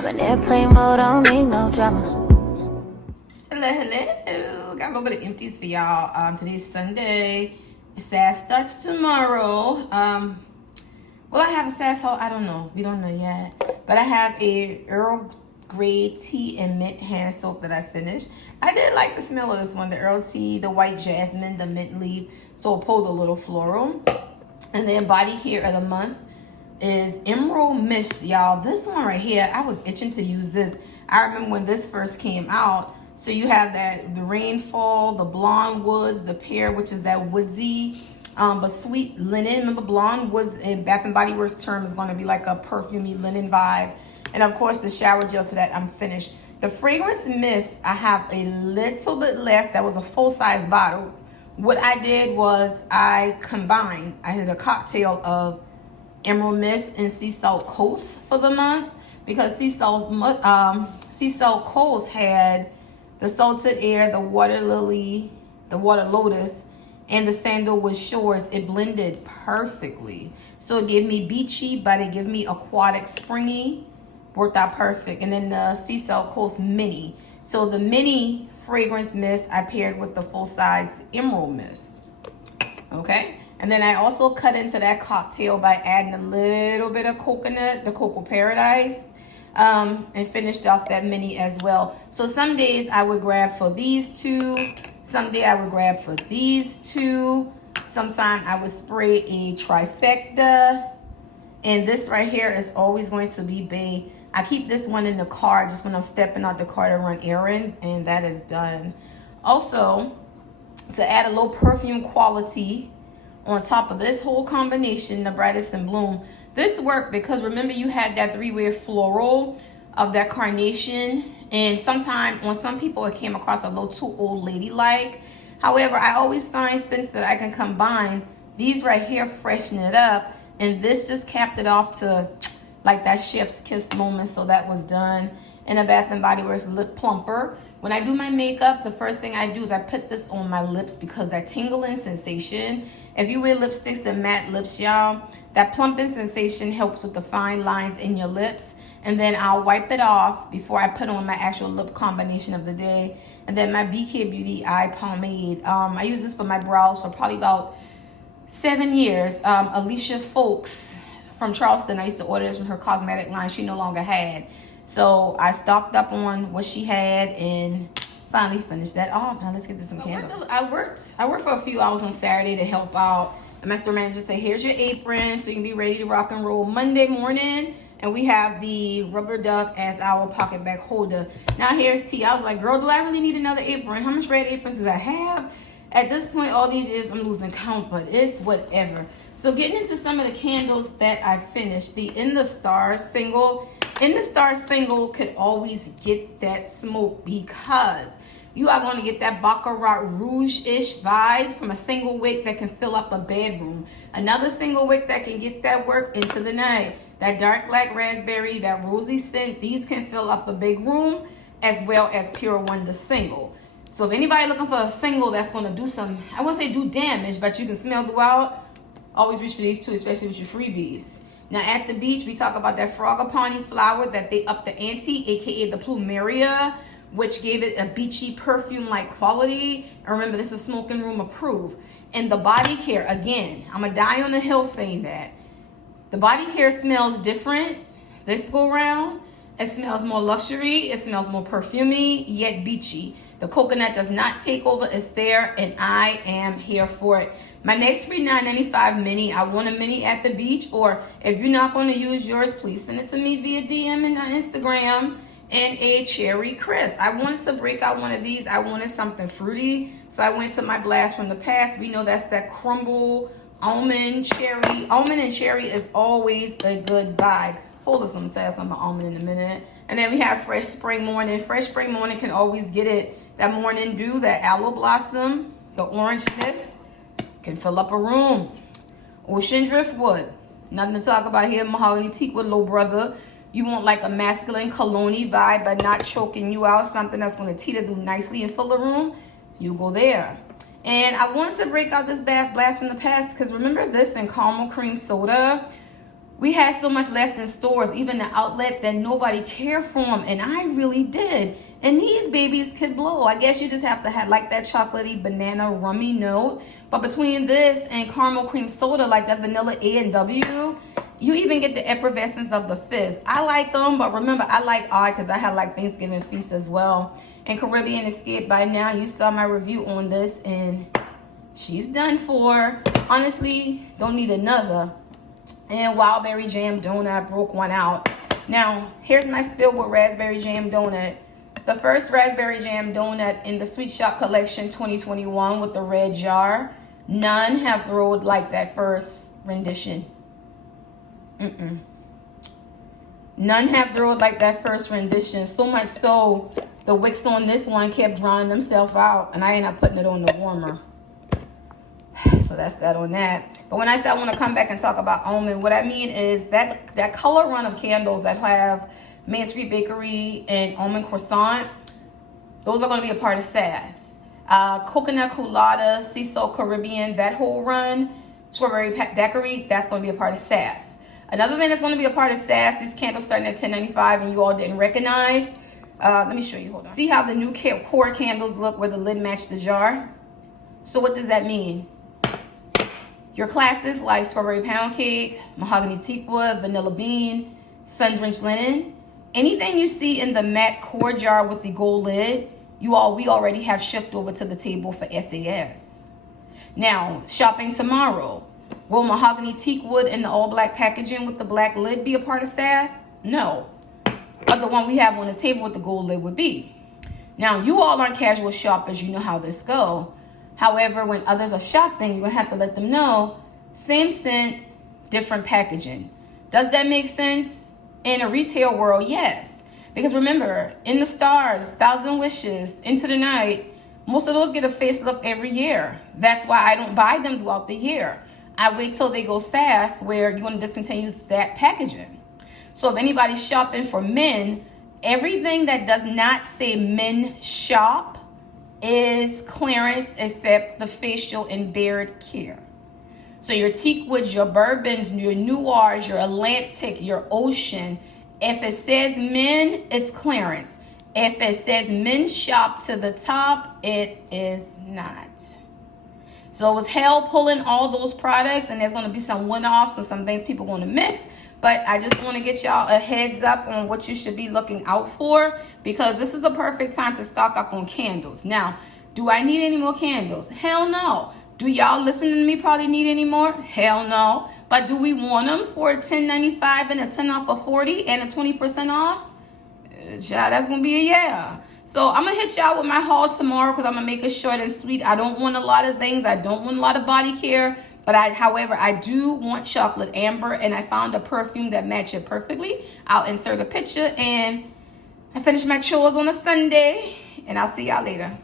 I'm in airplane mode, I don't need no drama. Hello. Got a little bit of empties for y'all. Today's Sunday. SAS starts tomorrow. Will I have a SAS haul? I don't know. We don't know yet. But I have a Earl Grey tea and mint hand soap that I finished. I did like the smell of this one. The Earl tea, the white jasmine, the mint leaf. So it pulled a little floral. And then body care of the month is Emerald Mist, y'all. This one right here, I was itching to use this. I remember when this first came out. So you have that, the rainfall, the blonde woods, the pear, which is that woodsy, but sweet linen. Remember, blonde woods in Bath and Body Works term is going to be like a perfumey linen vibe. And of course, the shower gel to that, I'm finished. The fragrance mist, I have a little bit left. That was a full-size bottle. What I did was I did a cocktail of Emerald Mist and Sea Salt Coast for the month, because Sea Salt Coast had the salted air, the water lily, the water lotus, and the sandalwood shores. It blended perfectly. So it gave me beachy, but it gave me aquatic, springy. Worked out perfect. And then the Sea Salt Coast mini. So the mini fragrance mist I paired with the full-size Emerald Mist. Okay? And then I also cut into that cocktail by adding a little bit of coconut, the Cocoa Paradise, and finished off that mini as well. So some days I would grab for these two. Some day I would grab for these two. Sometimes I would spray a trifecta. And this right here is always going to be Bay. I keep this one in the car just when I'm stepping out the car to run errands, and that is done. Also, to add a little perfume quality on top of this whole combination, the Brightest in Bloom. This worked because remember you had that three-way floral of that carnation, and sometimes on some people it came across a little too old lady-like. However, I always find scents that I can combine. These right here freshen it up, and this just capped it off to like that chef's kiss moment. So that was done. And a Bath and Body Works lip plumper. When I do my makeup, the first thing I do is I put this on my lips because that tingling sensation. If you wear lipsticks and matte lips, y'all, that plumping sensation helps with the fine lines in your lips. And then I'll wipe it off before I put on my actual lip combination of the day. And then my BK Beauty eye pomade. I use this for my brows for probably about 7 years. Alicia Folks from Charleston, I used to order this from her cosmetic line. She no longer had. So I stocked up on what she had and finally finished that off. Now let's get to some candles. I worked for a few hours on Saturday to help out. And my store manager said, here's your apron so you can be ready to rock and roll Monday morning. And we have the rubber duck as our pocket bag holder. Now here's T. I was like, girl, do I really need another apron? How much red aprons do I have? At this point, all these years, I'm losing count, but it's whatever. So getting into some of the candles that I finished. The In the Stars single. In the Stars single could always get that smoke because you are going to get that Baccarat Rouge-ish vibe from a single wick that can fill up a bedroom. Another single wick that can get that work into the night. That dark black raspberry, that rosy scent, these can fill up a big room, as well as Pure Wonder single. So if anybody looking for a single that's going to do some, I won't say do damage, but you can smell throughout, always reach for these two, especially with your freebies. Now at the beach, we talk about that Frogapani flower that they upped the ante, aka the Plumeria, which gave it a beachy perfume-like quality. And remember, this is smoking room approved. And the body care, again, I'm going to die on the hill saying that. The body care smells different this go round. It smells more luxury. It smells more perfumey, yet beachy. The coconut does not take over. It's there, and I am here for it. My next free $9.95 mini, I want a mini at the beach, or if you're not going to use yours, please send it to me via DM and on Instagram. And a cherry crisp. I wanted to break out one of these. I wanted something fruity, so I went to my blast from the past. We know that's that crumble almond cherry. Almond and cherry is always a good vibe. Hold us, I'm gonna tell you something about almond in a minute. And then we have Fresh Spring Morning. Fresh Spring Morning can always get it. That morning dew, that aloe blossom, the orangeness can fill up a room. Ocean Driftwood. Nothing to talk about here. Mahogany Teakwood, little brother. You want like a masculine cologne vibe, but not choking you out. Something that's going to teeter do nicely and fill a room. You go there. And I wanted to break out this Bath Blast from the past because remember this in caramel cream soda? we had so much left in stores, even the outlet, that nobody cared for them, and I really did. And these babies could blow. I guess you just have to have like that chocolatey banana rummy note. But between this and caramel cream soda, like that vanilla A&W, you even get the effervescence of the fizz. I like them, but remember, I like odd because I have like Thanksgiving feast as well. And Caribbean Escape, by now, you saw my review on this, and she's done for. Honestly, don't need another. And Wild Berry Jam Donut, broke one out. Now, here's my spill with Raspberry Jam Donut. The first Raspberry Jam Donut in the Sweet Shop Collection 2021 with the red jar. None have rolled like that first rendition. None have rolled like that first rendition. So much so, the wicks on this one kept drying themselves out, and I ended up putting it on the warmer. So that's that on that. But when I say I want to come back and talk about almond, what I mean is that color run of candles that have Main Street Bakery and almond croissant, those are going to be a part of SAS. Coconut Colada, Sea Salt Caribbean, that whole run, Strawberry Daiquiri, that's going to be a part of SAS. Another thing that's going to be a part of SAS, these candles starting at $10.95 and you all didn't recognize. Let me show you, hold on. See how the new core candles look where the lid matched the jar? So what does that mean? Your classics like Strawberry Pound Cake, Mahogany Teakwood, Vanilla Bean, Sun Drenched Linen, anything you see in the matte core jar with the gold lid, we already have shipped over to the table for SAS. Now, shopping tomorrow. Will Mahogany Teakwood in the all-black packaging with the black lid be a part of SAS? No. But the one we have on the table with the gold lid would be. Now, you all aren't casual shoppers. You know how this go. However, when others are shopping, you're going to have to let them know, same scent, different packaging. Does that make sense? In a retail world, yes. Because remember, In the Stars, Thousand Wishes, Into the Night, most of those get a facelift every year. That's why I don't buy them throughout the year. I wait till they go SAS where you're going to discontinue that packaging. So if anybody's shopping for men, everything that does not say men shop is clearance except the facial and beard care. So your Teakwoods, your bourbons, your noirs, your Atlantic, your Ocean, if it says men, it's clearance. If it says men shop to the top, it is not. So it was hell pulling all those products, and there's going to be some one-offs and some things people are going to miss. But I just want to get y'all a heads up on what you should be looking out for, because this is a perfect time to stock up on candles. Now, do I need any more candles? Hell no. Do y'all listening to me probably need any more? Hell no. But do we want them for $10.95 and a 10 off of 40 and a 20% off? Yeah, that's going to be a yeah. So I'm going to hit y'all with my haul tomorrow because I'm going to make it short and sweet. I don't want a lot of things. I don't want a lot of body care. But however, I do want chocolate amber, and I found a perfume that matches it perfectly. I'll insert a picture, and I finish my chores on a Sunday, and I'll see y'all later.